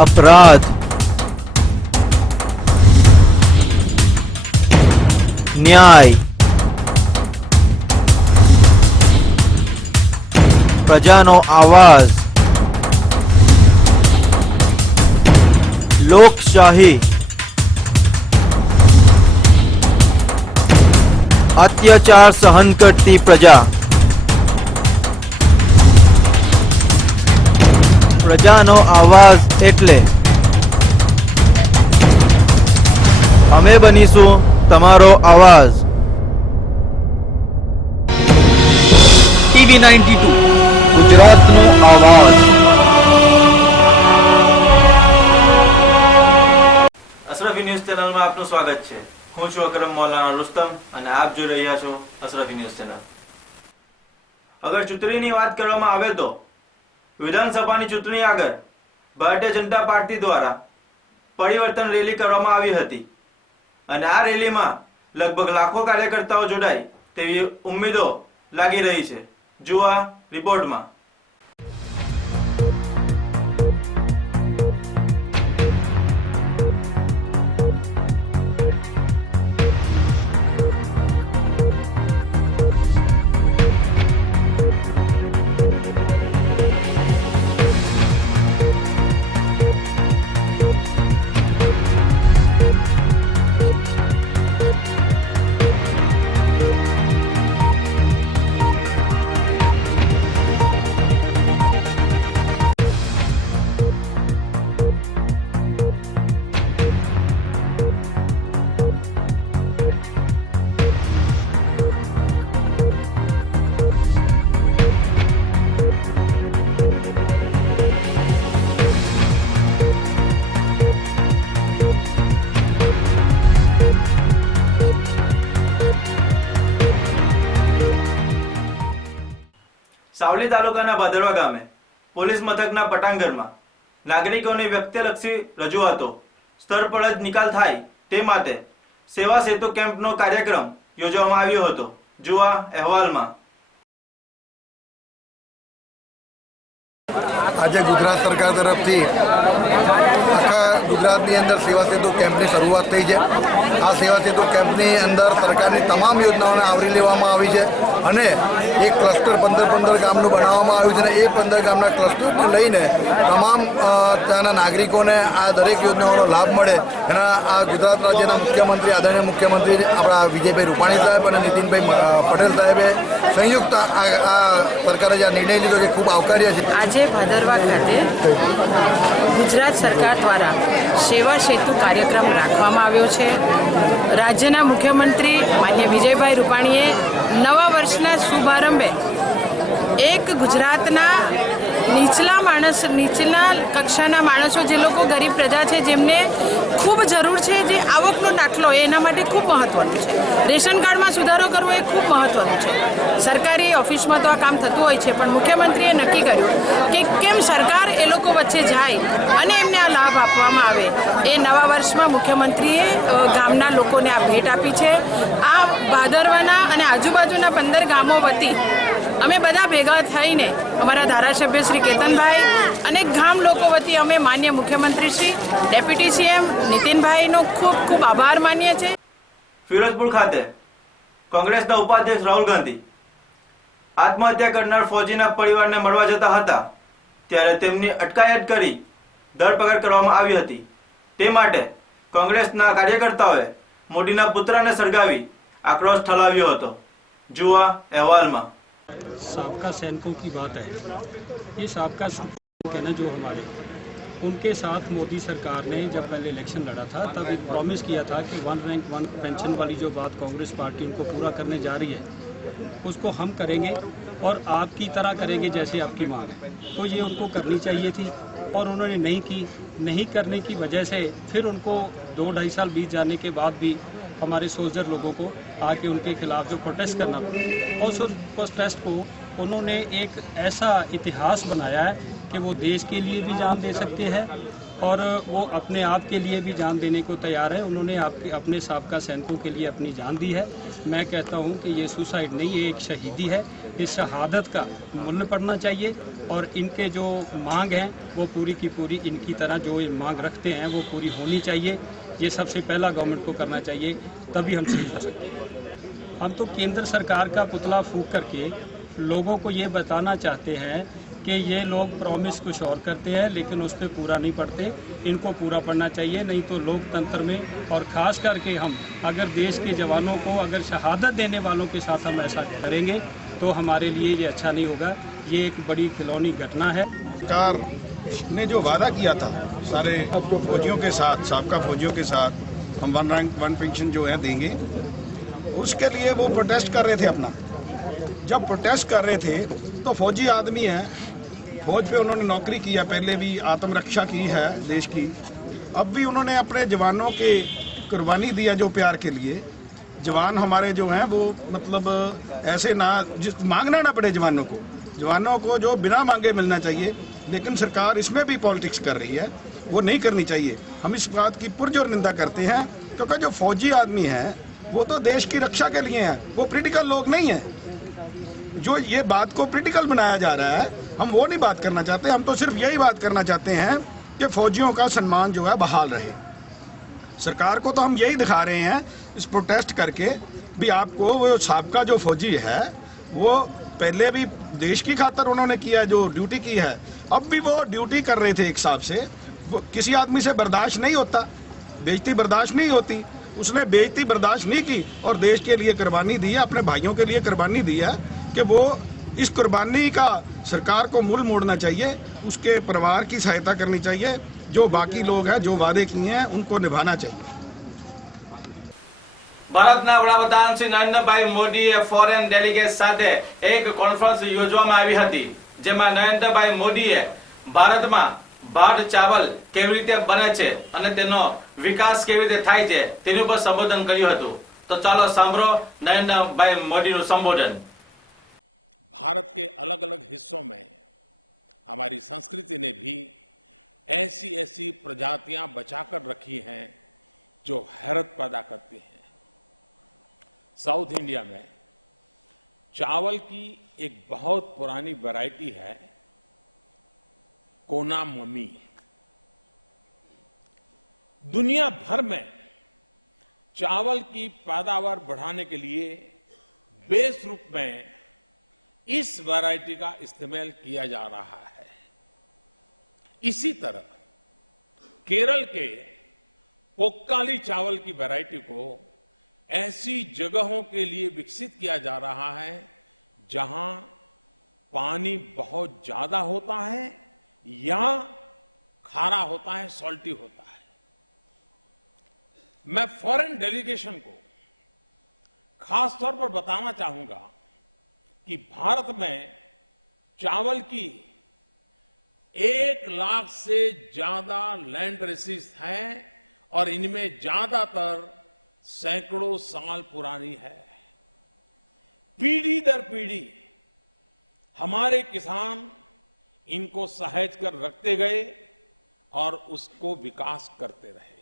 अपराध, न्याय, प्रजानो आवाज, लोकशाही, अत्याचार सहन करती प्रजा, प्रजानो आवाज एटले अमे बनीशु तमारो आवाज। TV92 गुजरातनो आवाज। अशरफी न्यूज चैनल में आपનું સ્વાગત છે। હું છું અકરમ મૌલાના રુસ્તમ અને આપ જોઈ રહ્યા છો અશરફી ન્યૂઝ ચેનલ। અગર ચૂંટણીની વાત કરવામાં આવે તો વિધાનસભાની ચૂંટણી આગળ ભારતીય જનતા પાર્ટી દ્વારા પરિવર્તન રેલી કરવામાં આવી હતી અને આ રેલીમાં લગભગ લાખો કાર્યકર્તાઓ જોડાય તેવી ઉમ્મીદો લાગી રહી છે। જુઓ આ રિપોર્ટમાં। સાવલી તાલુકાના ભાદરવા ગામે પોલીસ મથકના પટાંગણમાં નાગરિકોની વ્યક્તિલક્ષી રજૂઆતો સ્તર પર જ નિકાલ થાય તે માટે સેવા સેતુ કેમ્પનો કાર્યક્રમ યોજવામાં આવ્યો હતો। જુઓ આ અહેવાલમાં। आज गुजरात सरकार तरफ थी आखा गुजरात अंदर सेवा सेतु कैम्प की शुरुआत थी है। आ सेवा सेतु कैम्प अंदर सरकार की तमाम योजनाओं ने आवरी लेवामां आवी छे अने एक क्लस्टर 15 गामनुं बनाववामां आव्युं छे। 15 गामना क्लस्टर ने लईने तमाम त्याना नागरिकों ने आ दरेक योजनाओं लाभ मळे एना आ गुजरात राज्यना मुख्यमंत्री आदरणीय मुख्यमंत्री आपणा विजयभाई रूपाणी साहेब और नितिनभाई पटेल साहेबे संयुक्त आ सरकारे जे निर्णय लीधो छे खूब आवकार्य छे। आज भादरवा खाते गुजरात सरकार द्वारा सेवा सेतु कार्यक्रम राखवामां आव्यो छे। राज्यना मुख्यमंत्री माननीय विजयभाई रूपाणीए नवा वर्षना शुभारंभे एक गुजरातना નીચલા કક્ષાના માણસો જે લોકો ગરીબ પ્રજા છે જેમને ખૂબ જરૂર છે જે આવકનો દાખલો એના માટે ખૂબ મહત્વનું છે। રેશન કાર્ડમાં સુધારો કરવો એ ખૂબ મહત્વનું છે। સરકારી ઓફિસમાં તો આ કામ થતું હોય છે પણ મુખ્યમંત્રીએ નક્કી કર્યું કે કેમ સરકાર એ લોકો વચ્ચે જાય અને એમને આ લાભ આપવામાં આવે। એ નવા વર્ષમાં મુખ્યમંત્રીએ ગામના લોકોને આ ભેટ આપી છે। આ ભાદરવાના અને આજુબાજુના 15 ગામો વતી અમે બધા ભેગા થઈને અમારા ધારાસભ્ય શ્રી કેતનભાઈ અને ગામ લોકો વતી અમે માન્ય મુખ્યમંત્રી શ્રી ડેપ્યુટી સીએમ નીતિનભાઈનો ખૂબ ખૂબ આભાર માનીએ છીએ। ફિરોઝપુર ખાતે કોંગ્રેસના ઉપાધ્યક્ષ રાહુલ ગાંધી આત્મહત્યા કરનાર ફૌજીના પરિવારને મળવા જતા હતા ત્યારે તેમની અટકાયત કરી ધરપકડ કરવામાં આવી હતી। તે માટે કોંગ્રેસના કાર્યકર્તાઓએ મોદીના પુત્રને સળગાવી આક્રોશ ઠાલવ્યો હતો। જુઓ અહેવાલમાં। साबका सैनिकों की बात है। ये साबका सैनिक है ना जो हमारे, उनके साथ मोदी सरकार ने जब पहले इलेक्शन लड़ा था तब एक प्रॉमिस किया था कि 1 रैंक 1 पेंशन वाली जो बात कांग्रेस पार्टी उनको पूरा करने जा रही है उसको हम करेंगे और आपकी तरह करेंगे जैसे आपकी मांग है। तो ये उनको करनी चाहिए थी और उन्होंने नहीं की। नहीं करने की वजह से फिर उनको 2-2.5 साल बीत जाने के बाद भी हमारे सोल्जर लोगों को आके उनके खिलाफ जो प्रोटेस्ट करना पड़ा और उस प्रोटेस्ट को उन्होंने एक ऐसा इतिहास बनाया है कि वो देश के लिए भी जान दे सकते हैं और वो अपने आप के लिए भी जान देने को तैयार है। उन्होंने अपने साबका सैनिकों के लिए अपनी जान दी है। मैं कहता हूं कि ये सुसाइड नहीं, ये एक शहीदी है। इस शहादत का मूल्य पड़ना चाहिए और इनके जो मांग हैं वो पूरी की पूरी इनकी तरह जो ये मांग रखते हैं वो पूरी होनी चाहिए। ये सबसे पहला गवर्नमेंट को करना चाहिए, तभी हम सही कर सकते हैं। हम तो केंद्र सरकार का पुतला फूंक करके लोगों को ये बताना चाहते हैं कि ये लोग प्रॉमिस कुछ और करते हैं लेकिन उस पर पूरा नहीं पड़ते। इनको पूरा पड़ना चाहिए, नहीं तो लोकतंत्र में और ख़ास करके हम अगर देश के जवानों को अगर शहादत देने वालों के साथ हम ऐसा करेंगे तो हमारे लिए ये अच्छा नहीं होगा। ये एक बड़ी खिलौनी घटना है। सरकार ने जो वादा किया था सारे फौजियों के साथ, साबका फौजियों के साथ, हम 1 रैंक 1 पेंशन जो है देंगे, उसके लिए वो प्रोटेस्ट कर रहे थे अपना। जब प्रोटेस्ट कर रहे थे तो फौजी आदमी हैं, फौज पे उन्होंने नौकरी किया, पहले भी आत्मरक्षा की है देश की, अब भी उन्होंने अपने जवानों के कुर्बानी दिया जो प्यार के लिए। जवान हमारे जो हैं वो मतलब ऐसे ना मांगना ना पड़े जवानों को जो बिना मांगे मिलना चाहिए, लेकिन सरकार इसमें भी पॉलिटिक्स कर रही है, वो नहीं करनी चाहिए। हम इस बात की पुरजोर निंदा करते हैं क्योंकि जो फौजी आदमी हैं वो तो देश की रक्षा के लिए हैं, वो पॉलिटिकल लोग नहीं हैं। जो ये बात को पॉलिटिकल बनाया जा रहा है, हम वो नहीं बात करना चाहते। हम तो सिर्फ यही बात करना चाहते हैं कि फौजियों का सम्मान जो है बहाल रहे। सरकार को तो हम यही दिखा रहे हैं इस प्रोटेस्ट करके भी, आपको वो साबका जो फौजी है वो पहले भी देश की खातर उन्होंने किया, जो ड्यूटी की है, अब भी वो ड्यूटी कर रहे थे एक हिसाब से। वो किसी आदमी से बर्दाश्त नहीं होता, बेइज्जती बर्दाश्त नहीं होती, उसने बेइज्जती बर्दाश्त नहीं की और देश के लिए कुर्बानी दी है, अपने भाइयों के लिए कुर्बानी दी है कि वो इस कुर्बानी का सरकार को मूल मोड़ना चाहिए, उसके परिवार की सहायता करनी चाहिए। जो बाकी लोग हैं जो वादे किए हैं उनको निभाना चाहिए। ભારતના વડાપ્રધાન શ્રી નરેન્દ્રભાઈ મોદીએ ફોરેન ડેલિગેટ સાથે એક કોન્ફરન્સ યોજવામાં આવી હતી, જેમાં નરેન્દ્રભાઈ મોદીએ ભારતમાં ભાત ચાવલ કેવી રીતે બને છે અને તેનો વિકાસ કેવી રીતે થાય છે તેની ઉપર સંબોધન કર્યું હતું। તો ચાલો સાંભળો નરેન્દ્રભાઈ મોદીનું સંબોધન। भारत के अलग अलग हिस्सों में हमारी संस्कृति ने भी ऐसी प्रजातियां बचाकर रखी हैं जो हैरत पैदा करती हैं। साउथ इंडिया में चावल की एक बहुत पुरानी वैरायटी है कोना मम्मी। दुनिया भर में चावल की पैदावार बढ़ाने के लिए बेस रूप में इस वैरायटी का इस्तेमाल किया जा रहा है। इसी तरह केरल के पोक्काली चावल की वैरायटी को ऐसी जगहों के लिए विकसित किया जा रहा है जहां पानी बहुत ज्यादा होता है या खारा होता है, सॉल्टी होता है। मैं फॉरेन डेलीगेशन को खास तौर पर बताना चाहूंगा कि भारत में चावल की 1 लाख से ज्यादा लैंड रेसिस हैं और इनमें ज्यादातर सैकड़ों साल पुरानी है। पीढ़ी दर पीढ़ी हमारे किसान इनको सहेज कर रखते गए और उसको विकास करते रहे।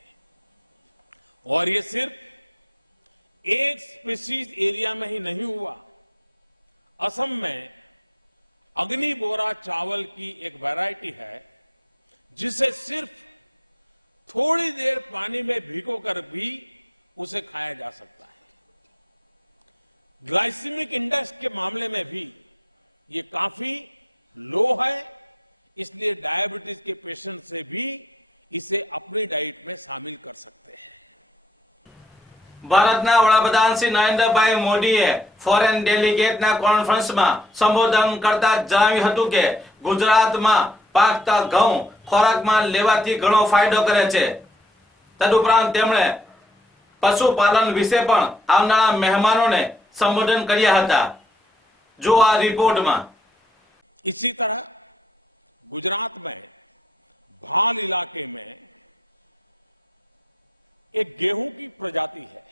और ये सिर्फ एक स्पीसीज एरिया में ही नहीं हुआ। असम में अग्निबोरा चावल की एक वैरायटी है जिसे सिर्फ थोड़ी देर पानी में भिगोकर भी उसे खाया जा सकता है। ग्लाइसेमिक इंडेक्स के मामले में भी ये काफी लो है, इसलिए डायबिटीज के पेशेंट से भी इसे अपनी डाइट में शामिल कर सकते हैं। ભારતના વડાપ્રધાન શ્રી નરેન્દ્રભાઈ મોદીએ ફોરેન ડેલિગેટના કોન્ફરન્સમાં સંબોધન કરતા જણાવ્યું હતું કે ગુજરાતમાં પાકતા ઘઉં ખોરાકમાં લેવાથી ઘણો ફાયદો કરે છે। તદુપરાંત તેમણે પશુપાલન વિશે પણ આવનારા મહેમાનોને સંબોધન કર્યા હતા। જો આ રિપોર્ટમાં। इसी तरह गुजरात में भाल इलाके में एक गेहूं की प्रजाति है,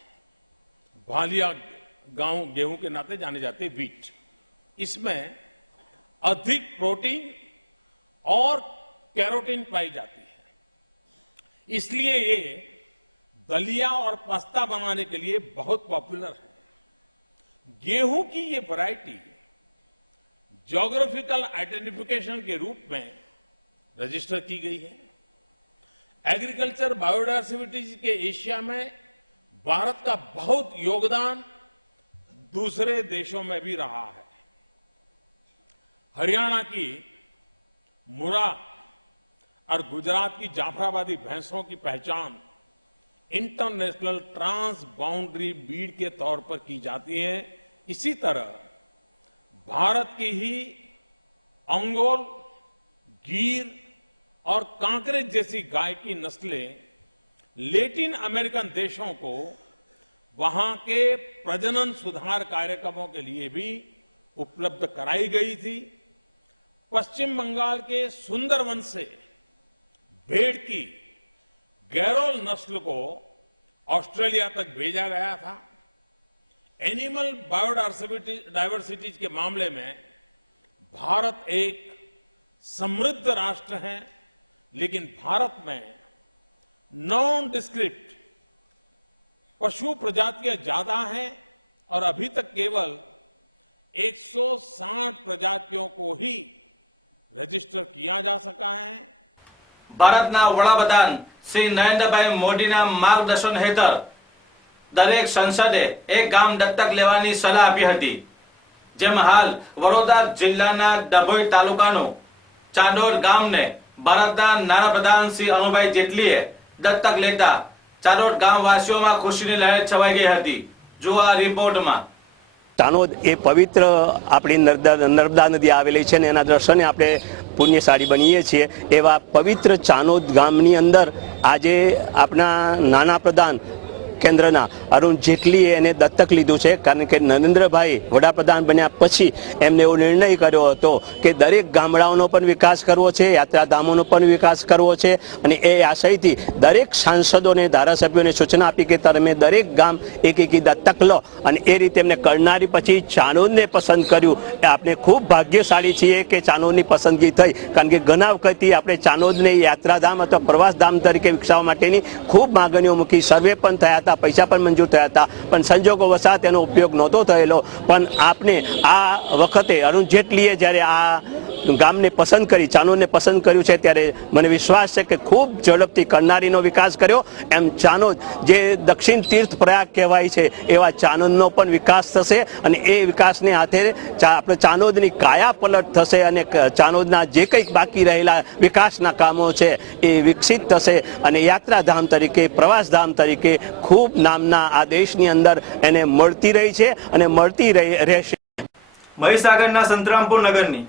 भालिया गांव गेहूं के नाते जाने जाते व्हीट। इसमें अधिक प्रोटीन और कैरोटीन पाई जाती है। इसलिए ये दलिया और पास्ता बनाने के लिए बहुत पॉपुलर है। गेहूं की ये वैरायटी ज्योग्राफिकल आइडेंटिफिकेशन के रूप में रजिस्टर की गई है। एग्रीकल्चर बायोडायवर्सिटी के एशिया में भारत का बहुत योगदान दूसरे देशों में भी रहा है। हरियाणा की मुरा और गुजरात की जाफराबादी भैंसों की पहचान इंटरनेशनल ट्रांस बाउंड्री ब्रीड के तौर पर की जाती है। इसी तरह भारत की ही अंगोल, गीर और कांकरेज जैसी गाय की नस्लें लैटिन अमेरिकन देशों को वहां के प्रजनन सुधार कार्यक्रमों के लिए भी उपलब्ध कराई गई थी। पश्चिम बंगाल के सुंदरवन से भेड़ की गैरोल नस्ल को ऑस्ट्रेलिया तक भेजा गया था। एनिमल बायोडायवर्सिटी के मामले में भारत एक समृद्ध राष्ट्र है, लेकिन भारत में नॉन डिस्क्रिप्ट पशु प्रजातियां ज्यादा हैं और अभी तक केवल 160 प्रजातियों को ही रजिस्टर किया जा सका है। ભારતના વડાપ્રધાન શ્રી નરેન્દ્રભાઈ મોદીના માર્ગદર્શન હેઠળ દરેક સંસદે એક ગામ દત્તક લેવાની સલાહ આપી હતી, જેમ હાલ વડોદરા જિલ્લાના ડભોઈ તાલુકાનું ચાંદોદ ગામને ભારતના નાણાપ્રધાન શ્રી અરુણભાઈ જેટલીએ દત્તક લેતા ચાંદોદ ગામવાસીઓમાં ખુશીની લહેર છવાઈ ગઈ હતી। જુઓ આ રિપોર્ટમાં। મહીસાગરના સંતરામપુર નગરની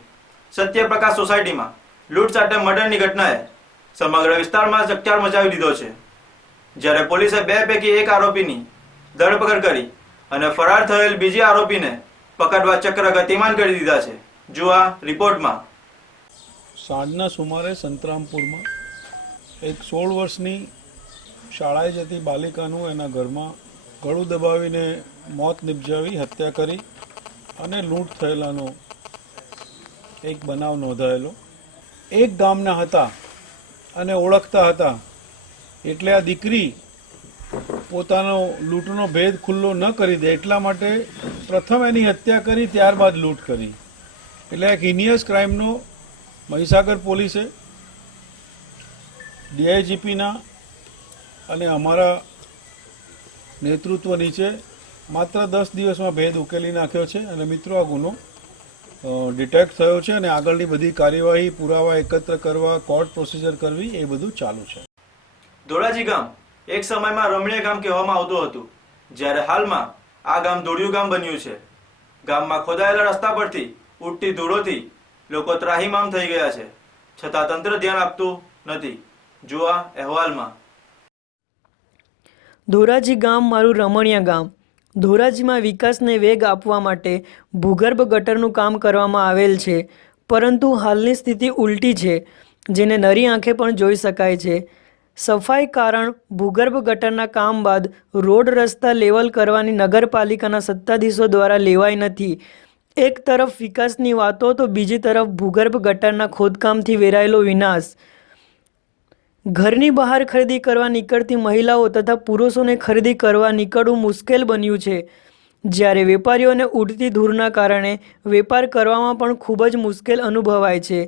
સત્યપ્રકાશ સોસાયટીમાં લૂંટ સાથે મર્ડરની ઘટનાએ સમગ્ર વિસ્તારમાં ચકચાર મચાવી દીધો છે, જ્યારે પોલીસે 2 પૈકી 1 આરોપીની ધરપકડ કરી અને ફરાર થયેલ બીજી આરોપીને પકડવા ચક્ર ગતિમાન કરી દીધા છે। જુઓ આ રિપોર્ટમાં। સાંજના સુમારે સંતરામપુરમાં એક 16 વર્ષની શાળાએ જતી બાલિકાનું એના ઘરમાં ગળું દબાવીને મોત નિપજાવી હત્યા કરી અને લૂંટ થયેલાનો એક બનાવ નોંધાયેલો। એક ગામના હતા અને ઓળખતા હતા, એટલે આ દીકરી પોતાનો લૂંટનો ભેદ ખુલ્લો ન કરી દે એટલા માટે પ્રથમ એની હત્યા કરી, ત્યારબાદ લૂંટ કરી। એટલે એક હિનિયસ ક્રાઇમનો મહીસાગર પોલીસે ડીઆઈજીપીના અને અમારા નેતૃત્વ નીચે માત્ર 10 દિવસમાં ભેદ ઉકેલી નાખ્યો છે અને મિત્રો આ ગુનો ડિટેક્ટ થયો છે અને આગળની બધી કાર્યવાહી, પુરાવા એકત્ર કરવા, કોર્ટ પ્રોસિજર કરવી એ બધું ચાલુ છે। ધોરાજી ગામ એક સમયમાં રમણીય ગામ કહેવામાં આવતું હતું, જ્યારે હાલમાં આ ગામ ધૂળિયું ગામ બન્યું છે। ગામમાં ખોદાયેલા રસ્તા પરથી ઉડતી ધૂળોથી લોકો ત્રાહિમામ થઈ ગયા છે, છતાં તંત્ર ધ્યાન આપતું નથી। જુઓ આ અહેવાલમાં। ધોરાજી ગામ મારું રમણીય ગામ। ધોરાજીમાં વિકાસને વેગ આપવા માટે ભૂગર્ભ ગટરનું કામ કરવામાં આવેલ છે, પરંતુ હાલની સ્થિતિ ઉલટી છે, જેને નરી આંખે પણ જોઈ શકાય છે। સફાઈ કારણ ભૂગર્ભ ગટરના કામ બાદ રોડ રસ્તા લેવલ કરવાની નગરપાલિકાના સત્તાધીશો દ્વારા લેવાઈ નથી। એક તરફ વિકાસની વાતો તો બીજી તરફ ભૂગર્ભ ગટરના ખોદકામથી વેરાયેલો વિનાશ। ઘરની બહાર ખરીદી કરવા નીકળતી મહિલાઓ તથા પુરુષોને ખરીદી કરવા નીકળવું મુશ્કેલ બન્યું છે, જ્યારે વેપારીઓને ઉડતી ધૂળના કારણે વેપાર કરવામાં પણ ખૂબ જ મુશ્કેલ અનુભવાય છે.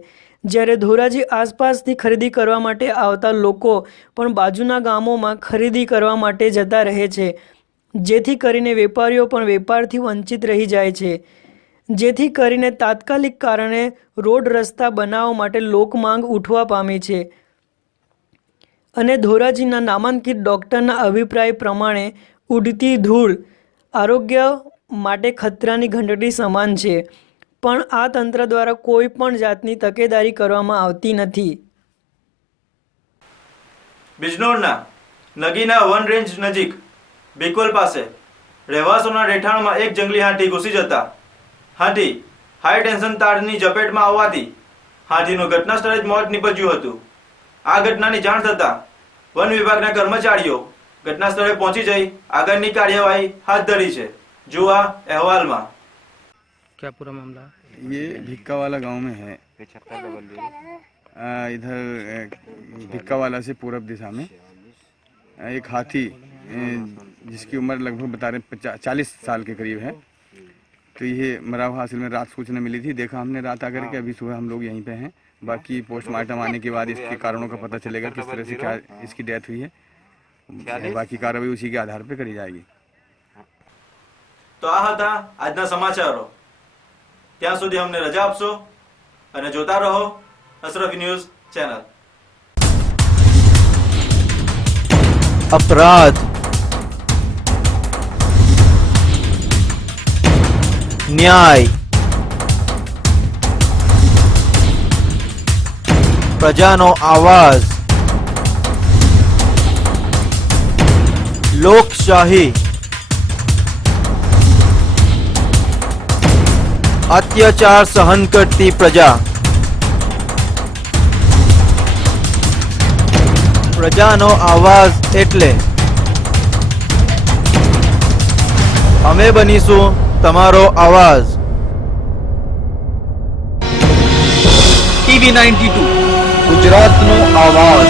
જ્યારે ધોરાજી આસપાસથી ખરીદી કરવા માટે આવતા લોકો પણ બાજુના ગામોમાં ખરીદી કરવા માટે જતા રહે છે, જેથી કરીને વેપારીઓ પણ વેપારથી વંચિત રહી જાય છે. જેથી કરીને તાત્કાલિક કારણે રોડ રસ્તા બનાવવા માટે લોકમાંગ ઉઠવા પામી છે. અને ધોરાજીના નામાંકિત ડૉક્ટરના અભિપ્રાય પ્રમાણે ઉડતી ધૂળ આરોગ્ય માટે ખતરાની ઘંટડી સમાન છે, પણ આ તંત્ર દ્વારા કોઈ પણ જાતની તકેદારી કરવામાં આવતી નથી. બિજનોરના નગીના વન રેન્જ નજીક બિકોલ પાસે રહેવાસીઓના રહેઠાણમાં એક જંગલી હાથી ઘૂસી જતા હાથી હાઈ ટેન્શન તારની ઝપેટમાં આવવાથી હાથીનું ઘટના સ્થળે જ મોત નીપજ્યું હતું. આ ઘટનાની જાણ થતાં વન વિભાગના કર્મચારીઓ ઘટના સ્થળે પહોંચી જઈ આગળની કાર્યવાહી હાથ ધરી છે. જો આ અહેવાલમાં क्या पूरा मामला? ये भिक्का वाला गांव में है, इधर भिक्का वाला से पूरब दिशा में एक हाथी जिसकी उम्र लगभग बता रहे 40 साल के करीब है, तो ये मरा हुआ हासिल में रात सूचना मिली थी, देखा हमने रात आकर के, अभी सुबह हम लोग यहीं पे हैं. बाकी पोस्टमार्टम आने के बाद इसके कारणों का पता चलेगा किस तरह से क्या इसकी डेथ हुई है. बाकी कार्रवाई उसी के आधार पर करी जाएगी. તો આ હતા આજના સમાચારો. ત્યાં સુધી અમને રજા આપશો અને જોતા રહો અશરફ ન્યૂઝ ચેનલ. अपराध, न्याय, प्रजानो आवाज, लोकशाही, अत्याचार सहन करती प्रजा, प्रजानो आवाज એટલે અમે બનીશું તમારો આવાજ. TV92 ગુજરાતનો આવાજ.